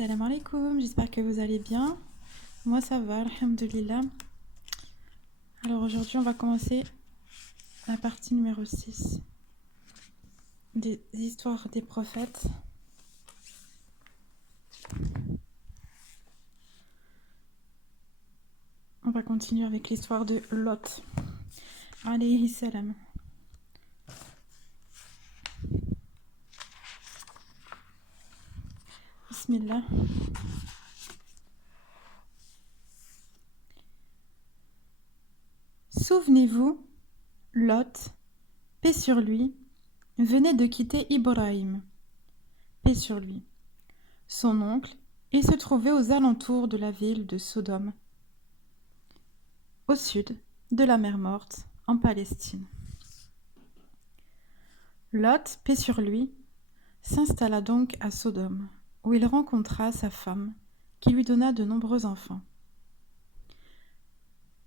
Salam alaikum, j'espère que vous allez bien. Moi ça va, alhamdoulilah. Alors aujourd'hui on va commencer la partie numéro 6 des histoires des prophètes. On va continuer avec l'histoire de Lot, alayhi salam. Bismillah. Souvenez-vous, Lot, paix sur lui, venait de quitter Ibrahim, paix sur lui, son oncle, et se trouvait aux alentours de la ville de Sodome, au sud de la mer Morte, en Palestine. Lot, paix sur lui, s'installa donc à Sodome, où il rencontra sa femme, qui lui donna de nombreux enfants.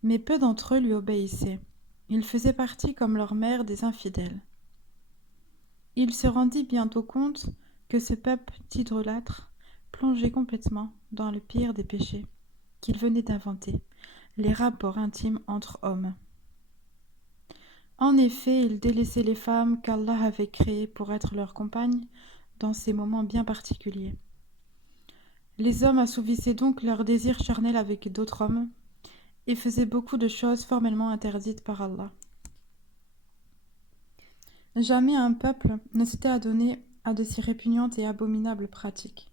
Mais peu d'entre eux lui obéissaient. Ils faisaient partie, comme leur mère, des infidèles. Il se rendit bientôt compte que ce peuple d'idolâtres plongeait complètement dans le pire des péchés qu'il venait d'inventer, les rapports intimes entre hommes. En effet, ils délaissaient les femmes qu'Allah avait créées pour être leurs compagnes dans ces moments bien particuliers. Les hommes assouvissaient donc leur désir charnel avec d'autres hommes et faisaient beaucoup de choses formellement interdites par Allah. Jamais un peuple ne s'était adonné à de si répugnantes et abominables pratiques.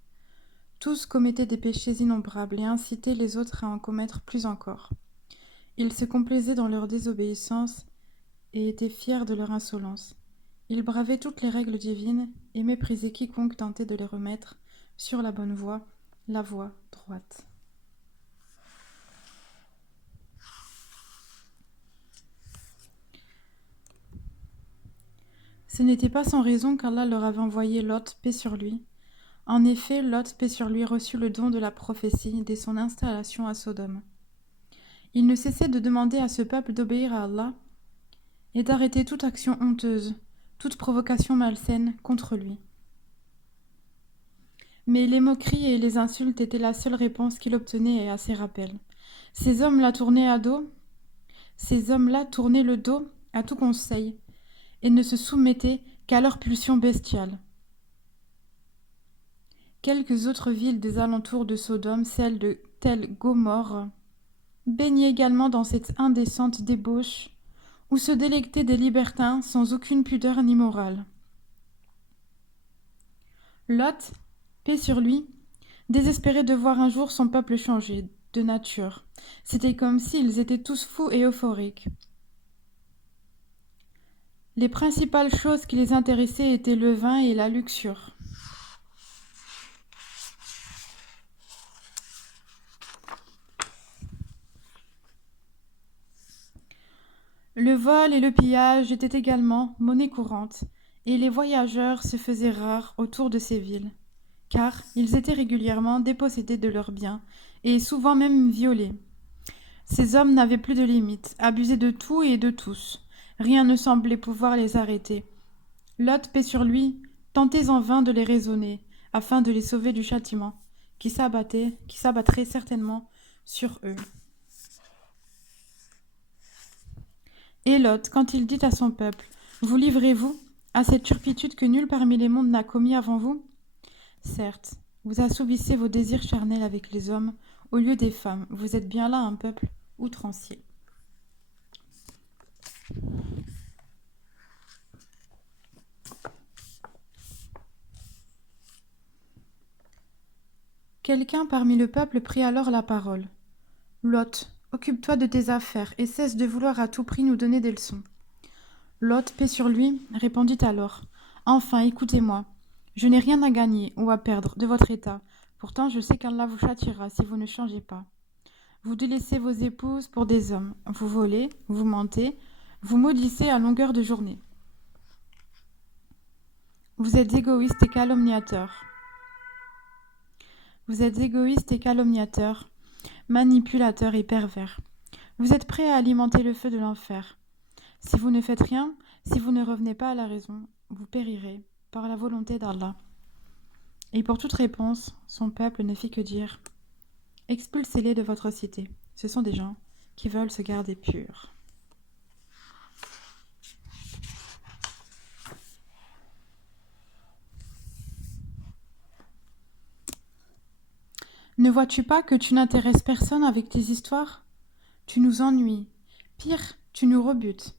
Tous commettaient des péchés innombrables et incitaient les autres à en commettre plus encore. Ils se complaisaient dans leur désobéissance et étaient fiers de leur insolence. Ils bravaient toutes les règles divines et méprisaient quiconque tentait de les remettre sur la bonne voie, la voie droite. Ce n'était pas sans raison qu'Allah leur avait envoyé Lot, paix sur lui. En effet, Lot, paix sur lui, reçut le don de la prophétie dès son installation à Sodome. Il ne cessait de demander à ce peuple d'obéir à Allah et d'arrêter toute action honteuse, toute provocation malsaine contre lui. Mais les moqueries et les insultes étaient la seule réponse qu'il obtenait à ses rappels. Ces hommes-là tournaient le dos à tout conseil et ne se soumettaient qu'à leurs pulsions bestiales. Quelques autres villes des alentours de Sodome, celles de Tel Gomorre, baignaient également dans cette indécente débauche où se délectaient des libertins sans aucune pudeur ni morale. Lot, paix sur lui, désespérait de voir un jour son peuple changer de nature. C'était comme s'ils étaient tous fous et euphoriques. Les principales choses qui les intéressaient étaient le vin et la luxure. Le vol et le pillage étaient également monnaie courante, et les voyageurs se faisaient rares autour de ces villes, car ils étaient régulièrement dépossédés de leurs biens, et souvent même violés. Ces hommes n'avaient plus de limites, abusaient de tout et de tous. Rien ne semblait pouvoir les arrêter. Lot, paix sur lui, tentait en vain de les raisonner, afin de les sauver du châtiment, qui s'abattrait certainement sur eux. Et Lot, quand il dit à son peuple, « Vous livrez-vous à cette turpitude que nul parmi les mondes n'a commis avant vous ?» Certes, vous assouvissez vos désirs charnels avec les hommes au lieu des femmes. Vous êtes bien là un peuple outrancier. Quelqu'un parmi le peuple prit alors la parole. « Lot, occupe-toi de tes affaires et cesse de vouloir à tout prix nous donner des leçons. » Lot, paix sur lui, répondit alors. « Enfin, écoutez-moi. Je n'ai rien à gagner ou à perdre de votre état. Pourtant, je sais qu'Allah vous châtiera si vous ne changez pas. Vous délaissez vos épouses pour des hommes. Vous volez, vous mentez, vous maudissez à longueur de journée. Vous êtes égoïste et calomniateur. Manipulateur et pervers. Vous êtes prêt à alimenter le feu de l'enfer. Si vous ne faites rien, si vous ne revenez pas à la raison, vous périrez par la volonté d'Allah. Et pour toute réponse, son peuple ne fit que dire « Expulsez-les de votre cité. Ce sont des gens qui veulent se garder purs. » Ne vois-tu pas que tu n'intéresses personne avec tes histoires ? Tu nous ennuies. Pire, tu nous rebutes.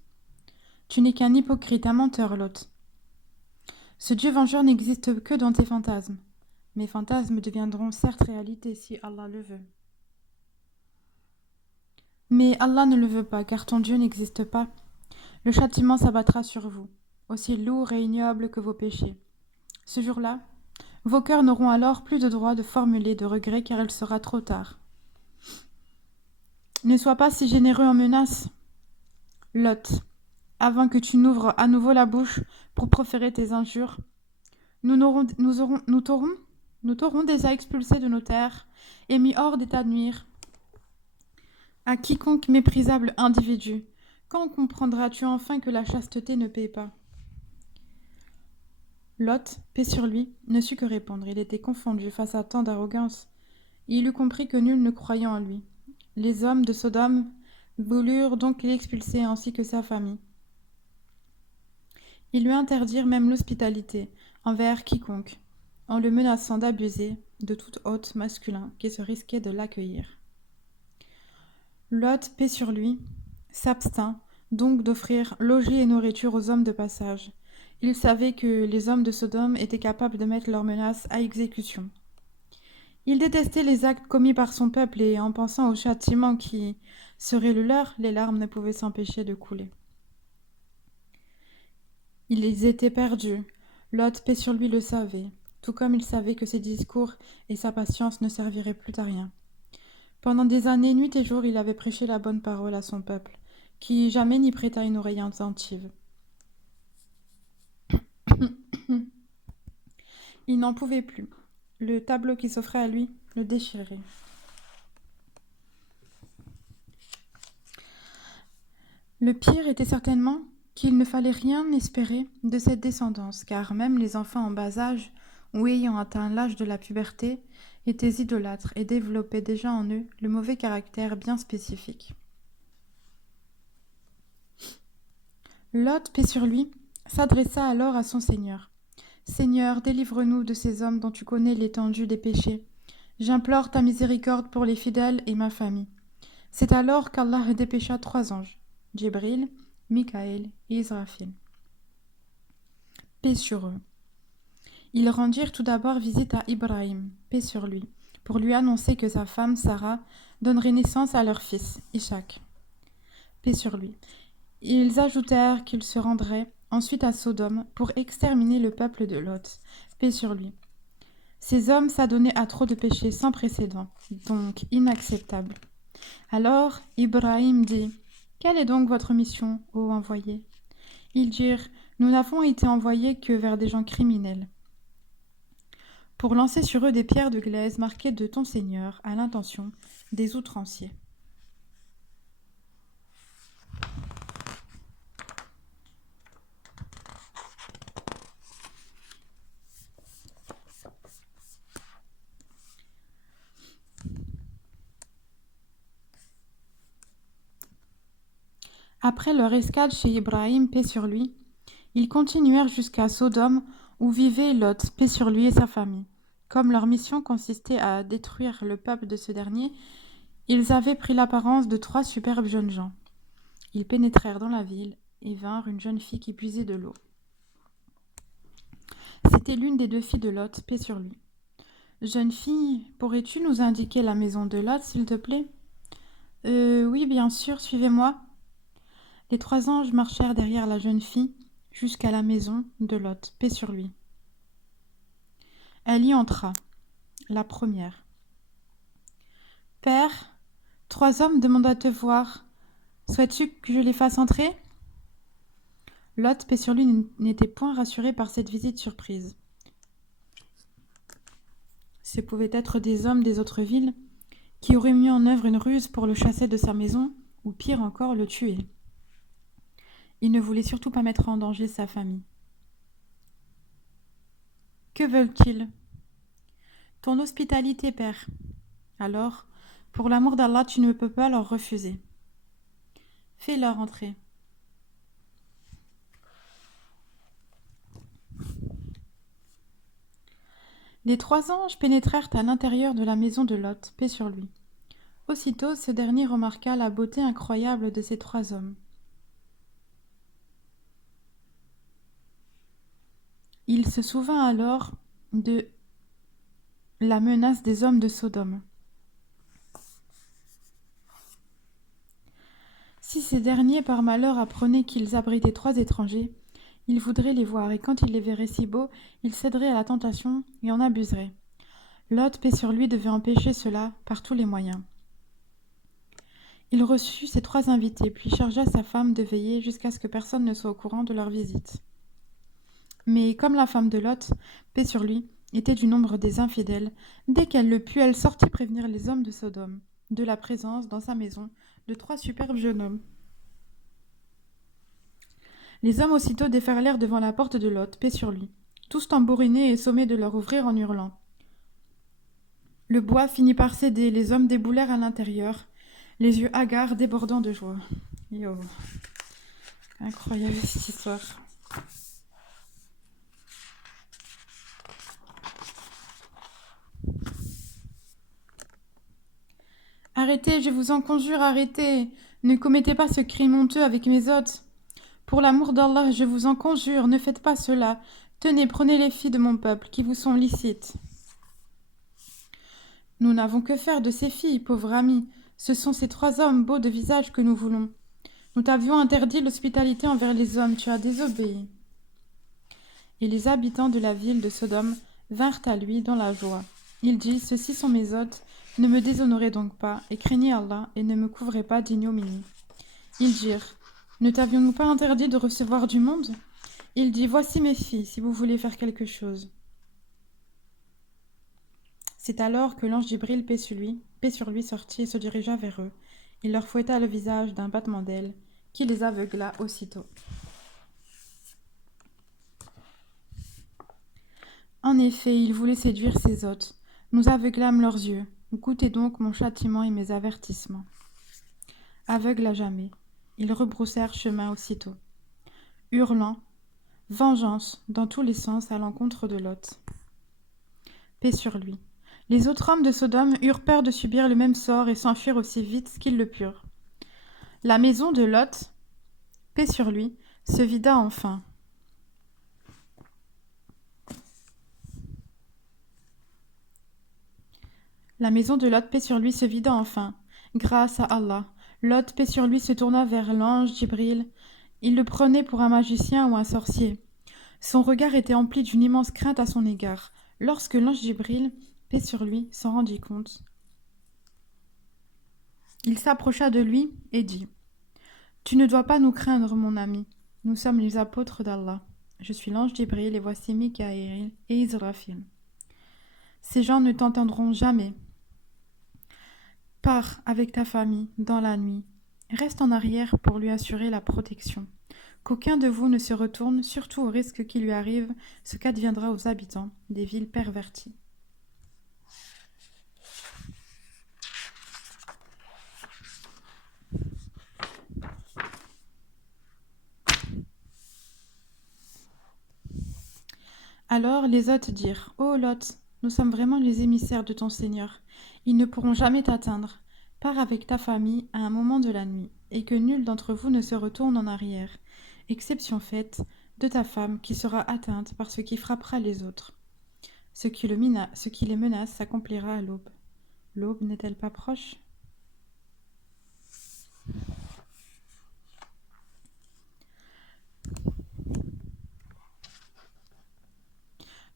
Tu n'es qu'un hypocrite, un menteur, Lot. Ce Dieu vengeur n'existe que dans tes fantasmes. Mes fantasmes deviendront certes réalité si Allah le veut. Mais Allah ne le veut pas, car ton Dieu n'existe pas. Le châtiment s'abattra sur vous, aussi lourd et ignoble que vos péchés. Ce jour-là, vos cœurs n'auront alors plus de droit de formuler de regrets, car il sera trop tard. Ne sois pas si généreux en menaces, Lot, avant que tu n'ouvres à nouveau la bouche pour proférer tes injures. Nous t'aurons déjà expulsés de nos terres et mis hors d'état de nuire à quiconque méprisable individu. Quand comprendras-tu enfin que la chasteté ne paie pas ? Lot, paix sur lui, ne sut que répondre. Il était confondu face à tant d'arrogance. Il eut compris que nul ne croyait en lui. Les hommes de Sodome voulurent donc l'expulser ainsi que sa famille. Ils lui interdirent même l'hospitalité envers quiconque, en le menaçant d'abuser de tout hôte masculin qui se risquait de l'accueillir. Lot, paix sur lui, s'abstint donc d'offrir logis et nourriture aux hommes de passage. Il savait que les hommes de Sodome étaient capables de mettre leurs menaces à exécution. Il détestait les actes commis par son peuple et en pensant au châtiment qui serait le leur, les larmes ne pouvaient s'empêcher de couler. Ils étaient perdus. Lot, paix sur lui, le savait, tout comme il savait que ses discours et sa patience ne serviraient plus à rien. Pendant des années, nuit et jour, il avait prêché la bonne parole à son peuple, qui jamais n'y prêta une oreille attentive. Il n'en pouvait plus. Le tableau qui s'offrait à lui le déchirait. Le pire était certainement qu'il ne fallait rien espérer de cette descendance, car même les enfants en bas âge ou ayant atteint l'âge de la puberté étaient idolâtres et développaient déjà en eux le mauvais caractère bien spécifique. Lot, paix sur lui, s'adressa alors à son Seigneur. « Seigneur, délivre-nous de ces hommes dont tu connais l'étendue des péchés. J'implore ta miséricorde pour les fidèles et ma famille. » C'est alors qu'Allah dépêcha 3 anges, Djibril, Mikaël et Israfil. Paix sur eux. Ils rendirent tout d'abord visite à Ibrahim, paix sur lui, pour lui annoncer que sa femme Sarah donnerait naissance à leur fils, Ishaq. Paix sur lui. Ils ajoutèrent qu'ils se rendraient ensuite à Sodome pour exterminer le peuple de Lot, paix sur lui. Ces hommes s'adonnaient à trop de péchés sans précédent, donc inacceptables. Alors Ibrahim dit « Quelle est donc votre mission, ô envoyé ?» Ils dirent « Nous n'avons été envoyés que vers des gens criminels, pour lancer sur eux des pierres de glaise marquées de ton Seigneur à l'intention des outranciers. » Après leur escale chez Ibrahim, paix sur lui, ils continuèrent jusqu'à Sodome où vivait Lot, paix sur lui et sa famille. Comme leur mission consistait à détruire le peuple de ce dernier, ils avaient pris l'apparence de 3 superbes jeunes gens. Ils pénétrèrent dans la ville et vinrent une jeune fille qui puisait de l'eau. C'était l'une des 2 filles de Lot, paix sur lui. « Jeune fille, pourrais-tu nous indiquer la maison de Lot, s'il te plaît ?»« Oui, bien sûr, suivez-moi. » Les 3 anges marchèrent derrière la jeune fille jusqu'à la maison de Lot, paix sur lui. Elle y entra, la première. « Père, 3 hommes demandent à te voir. Souhaites-tu que je les fasse entrer ?» Lot, paix sur lui, n'était point rassuré par cette visite surprise. Ce pouvaient être des hommes des autres villes qui auraient mis en œuvre une ruse pour le chasser de sa maison, ou pire encore, le tuer. Il ne voulait surtout pas mettre en danger sa famille. « Que veulent-ils ? ton hospitalité, père. Alors, pour l'amour d'Allah, tu ne peux pas leur refuser. Fais-leur entrer. Les 3 anges pénétrèrent à l'intérieur de la maison de Lot, paix sur lui. Aussitôt, ce dernier remarqua la beauté incroyable de ces 3 hommes. Il se souvint alors de la menace des hommes de Sodome. Si ces derniers par malheur apprenaient qu'ils abritaient 3 étrangers, il voudrait les voir, et quand il les verrait si beaux, il céderait à la tentation et en abuserait. Lot, paix sur lui, devait empêcher cela par tous les moyens. Il reçut ses 3 invités, puis chargea sa femme de veiller jusqu'à ce que personne ne soit au courant de leur visite. Mais comme la femme de Lot, paix sur lui, était du nombre des infidèles, dès qu'elle le put, elle sortit prévenir les hommes de Sodome de la présence, dans sa maison, de 3 superbes jeunes hommes. Les hommes aussitôt déferlèrent devant la porte de Lot, paix sur lui, tous tambourinés et sommés de leur ouvrir en hurlant. Le bois finit par céder, les hommes déboulèrent à l'intérieur, les yeux hagards débordant de joie. Yo, incroyable cette histoire. Arrêtez, je vous en conjure, arrêtez. Ne commettez pas ce crime honteux avec mes hôtes. Pour l'amour d'Allah, je vous en conjure, ne faites pas cela. Tenez, prenez les filles de mon peuple, qui vous sont licites. Nous n'avons que faire de ces filles, pauvre ami. Ce sont ces 3 hommes beaux de visage que nous voulons. Nous t'avions interdit l'hospitalité envers les hommes, tu as désobéi. Et les habitants de la ville de Sodome vinrent à lui dans la joie. Il dit, ceux-ci sont mes hôtes, ne me déshonorez donc pas, et craignez Allah, et ne me couvrez pas d'ignominie. Ils dirent, ne t'avions-nous pas interdit de recevoir du monde ? Il dit, voici mes filles, si vous voulez faire quelque chose. C'est alors que l'ange Jibril, paix sur lui, sortit et se dirigea vers eux. Il leur fouetta le visage d'un battement d'ailes, qui les aveugla aussitôt. En effet, il voulait séduire ses hôtes. Nous aveuglâmes leurs yeux. Goûtez donc mon châtiment et mes avertissements. Aveugles à jamais, ils rebroussèrent chemin aussitôt, hurlant vengeance dans tous les sens à l'encontre de Lot. Paix sur lui. Les autres hommes de Sodome eurent peur de subir le même sort et s'enfuirent aussi vite qu'ils le purent. La maison de Lot, paix sur lui, se vida enfin. La maison de Lot, paix sur lui, se vida enfin. Grâce à Allah, Lot, paix sur lui, se tourna vers l'ange Jibril. Il le prenait pour un magicien ou un sorcier. Son regard était empli d'une immense crainte à son égard. Lorsque l'ange Jibril, paix sur lui, s'en rendit compte, il s'approcha de lui et dit « Tu ne dois pas nous craindre, mon ami. Nous sommes les apôtres d'Allah. Je suis l'ange Jibril et voici Mikaël et Israfil. Ces gens ne t'entendront jamais. Pars avec ta famille dans la nuit. Reste en arrière pour lui assurer la protection. Qu'aucun de vous ne se retourne, surtout au risque qu'il lui arrive ce qu'adviendra aux habitants des villes perverties. » Alors les hôtes dirent « Ô Lot, nous sommes vraiment les émissaires de ton Seigneur. Ils ne pourront jamais t'atteindre. Pars avec ta famille à un moment de la nuit, et que nul d'entre vous ne se retourne en arrière, exception faite de ta femme qui sera atteinte par ce qui frappera les autres. Ce qui les menace s'accomplira à l'aube. L'aube n'est-elle pas proche ?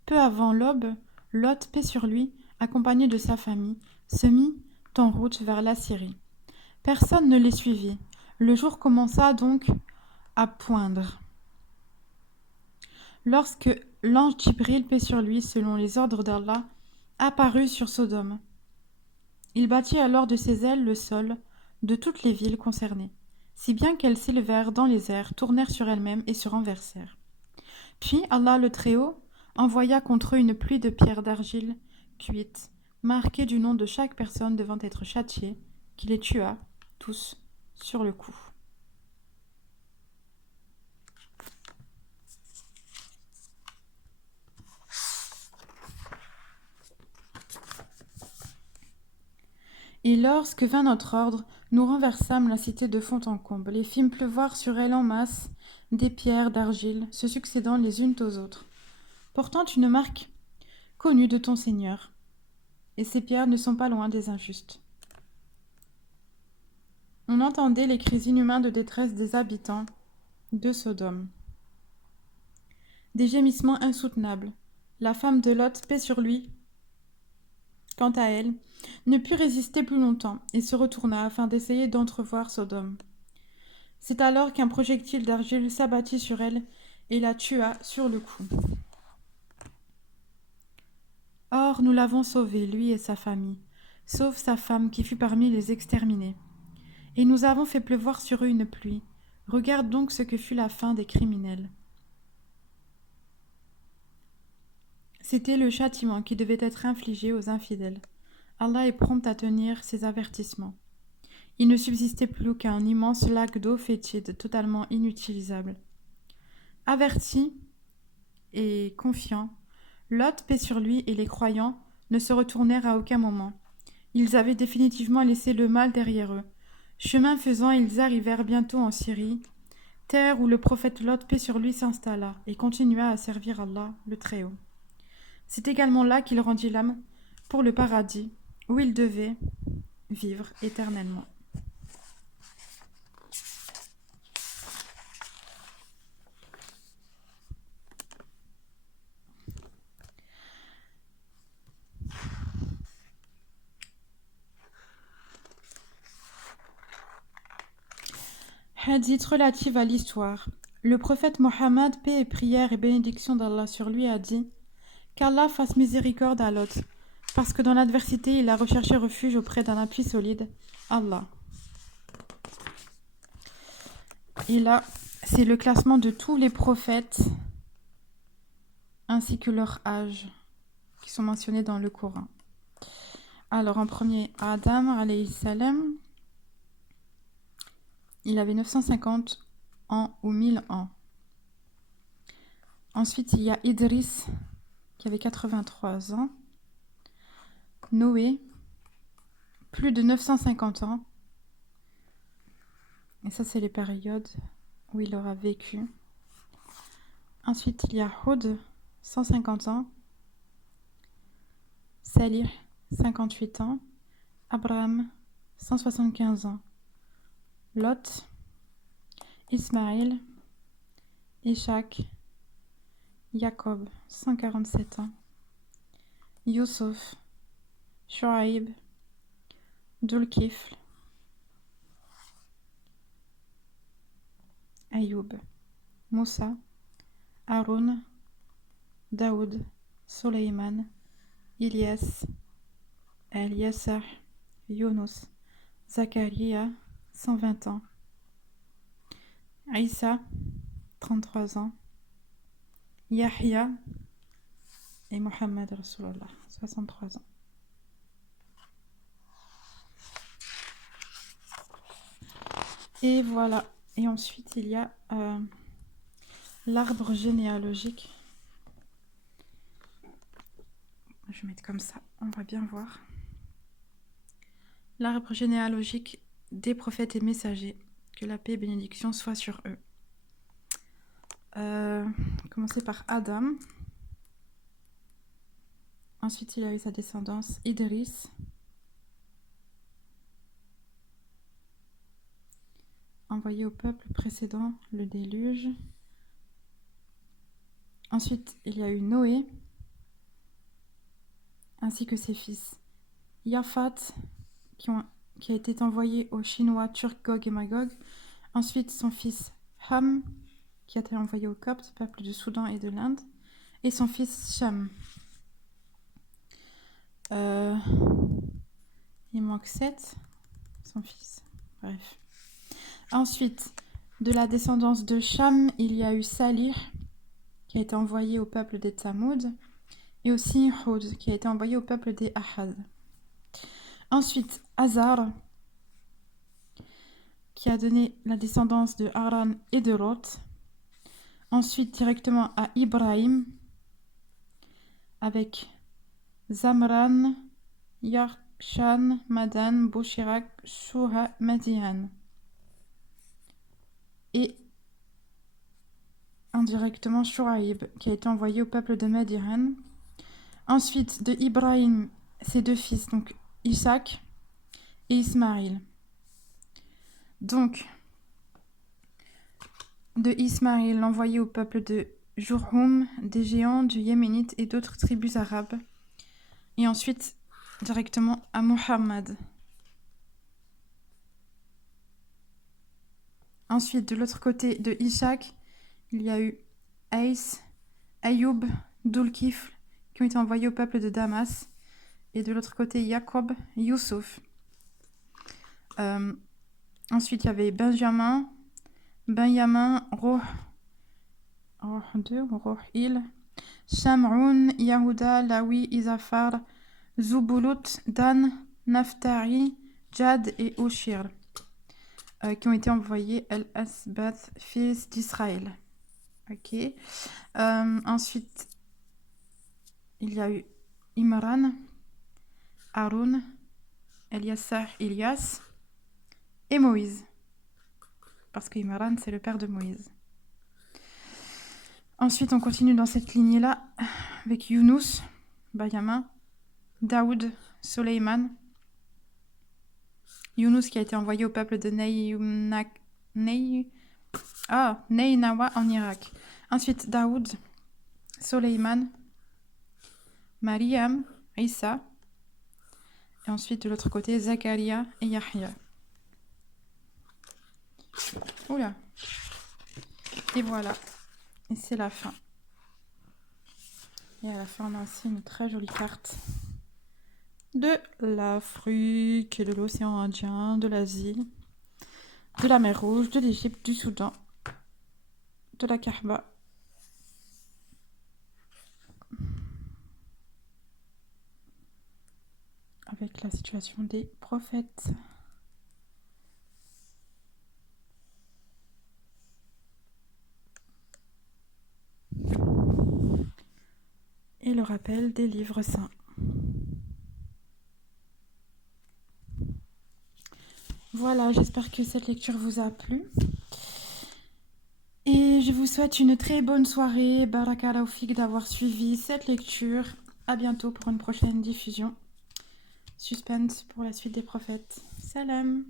Peu avant l'aube, Lot, paix sur lui, accompagné de sa famille, se mit en route vers la Syrie. Personne ne les suivit. Le jour commença donc à poindre. Lorsque l'ange Jibril, paix sur lui, selon les ordres d'Allah, apparut sur Sodome. Il battit alors de ses ailes le sol de toutes les villes concernées, si bien qu'elles s'élevèrent dans les airs, tournèrent sur elles-mêmes et se renversèrent. Puis Allah le Très-Haut envoya contre eux une pluie de pierres d'argile cuites, marquées du nom de chaque personne devant être châtiée, qui les tua, tous, sur le coup. Et lorsque vint notre ordre, nous renversâmes la cité de fond en comble et fîmes pleuvoir sur elle en masse des pierres d'argile, se succédant les unes aux autres, portant une marque connue de ton Seigneur. Et ces pierres ne sont pas loin des injustes. On entendait les cris inhumains de détresse des habitants de Sodome. Des gémissements insoutenables. La femme de Lot, paix sur lui, quant à elle, ne put résister plus longtemps et se retourna afin d'essayer d'entrevoir Sodome. C'est alors qu'un projectile d'argile s'abattit sur elle et la tua sur le coup. Or, nous l'avons sauvé, lui et sa famille, sauf sa femme qui fut parmi les exterminés. Et nous avons fait pleuvoir sur eux une pluie. Regarde donc ce que fut la fin des criminels. C'était le châtiment qui devait être infligé aux infidèles. Allah est prompt à tenir ses avertissements. Il ne subsistait plus qu'un immense lac d'eau fétide, totalement inutilisable. Avertis et confiants, Lot, paix sur lui, et les croyants ne se retournèrent à aucun moment. Ils avaient définitivement laissé le mal derrière eux. Chemin faisant, ils arrivèrent bientôt en Syrie, terre où le prophète Lot, paix sur lui, s'installa et continua à servir Allah, le Très-Haut. C'est également là qu'il rendit l'âme pour le paradis, où il devait vivre éternellement. Hadith relative à l'histoire. Le prophète Mohammed, paix et prière et bénédiction d'Allah sur lui, a dit qu'Allah fasse miséricorde à Lot, parce que dans l'adversité, il a recherché refuge auprès d'un appui solide, Allah. Et là, c'est le classement de tous les prophètes ainsi que leur âge qui sont mentionnés dans le Coran. Alors, en premier, Adam, alayhi salam, il avait 950 ans ou 1000 ans. Ensuite, il y a Idriss, qui avait 83 ans. Noé, plus de 950 ans. Et ça, c'est les périodes où il aura vécu. Ensuite, il y a Hud, 150 ans. Salih, 58 ans. Abraham, 175 ans. Lot, Ismaël, Ishaq, Jacob, 147 ans. Youssouf, Shuaïb, Dhul-Kifl, Ayoub, Moussa, Haroun, Daoud, Soleiman, Ilyas, El-Yassar, Younous, Zakaria, 120 ans. Isa, 33 ans. Yahya et Mohammed Rasulullah, 63 ans. Et voilà. Et ensuite, il y a l'arbre généalogique. Je vais mettre comme ça, on va bien voir. L'arbre généalogique des prophètes et messagers. Que la paix et bénédiction soient sur eux. Commencer par Adam. Ensuite, il a eu sa descendance, Idriss. Envoyé au peuple précédent le déluge. Ensuite, il y a eu Noé, ainsi que ses fils Yaphat, qui a été envoyé aux Chinois turcs Gog et Magog. Ensuite, son fils Ham, qui a été envoyé aux Coptes, peuple du Soudan et de l'Inde. Et son fils Sham. Il manque 7, son fils. Bref. Ensuite, de la descendance de Sham, il y a eu Salih, qui a été envoyé au peuple des Tsamoud. et aussi Hud, qui a été envoyé au peuple des Ahad. Ensuite, Azar, qui a donné la descendance de Haran et de Lot. Ensuite, directement à Ibrahim, avec Zamran, Yarshan, Madan, Boshirak, Shuha, Madian. Et indirectement Shuraïb, qui a été envoyé au peuple de Madian. Ensuite, de Ibrahim, ses deux fils, donc Ishaq et Ismaïl. Donc, de Ismaïl, envoyé au peuple de Jurhum, des géants, du Yéménite et d'autres tribus arabes. Et ensuite, directement à Muhammad. Ensuite, de l'autre côté de Ishaq, il y a eu Aïs, Ayoub, Dulkifl, qui ont été envoyés au peuple de Damas. Et de l'autre côté, Jacob, Youssouf. Ensuite, il y avait Benjamin, Roh 2 ou Roh Il, Shamroun, Yahuda, Lawi, Isafar, Zubulut, Dan, Naphtali, Jad et Oshir, qui ont été envoyés al-Asbath, fils d'Israël. Ok. Ensuite, il y a eu Imran, Haroun, Eliasar, Elias et Moïse. Parce que Imran, c'est le père de Moïse. Ensuite, on continue dans cette lignée-là avec Younous, Benjamin, Daoud, Soleiman. Younous qui a été envoyé au peuple de Neinawa en Irak. Ensuite, Daoud, Soleiman, Mariam, Issa. Et ensuite, de l'autre côté, Zakaria et Yahya. Oula. Et voilà. Et c'est la fin. Et à la fin, on a aussi une très jolie carte de l'Afrique et de l'océan Indien, de l'Asie, de la mer Rouge, de l'Égypte, du Soudan, de la Kaaba. Avec la situation des prophètes. Et le rappel des livres saints. Voilà, j'espère que cette lecture vous a plu. Et je vous souhaite une très bonne soirée. Barakallahu fik d'avoir suivi cette lecture. À bientôt pour une prochaine diffusion. Suspense pour la suite des prophètes. Salam.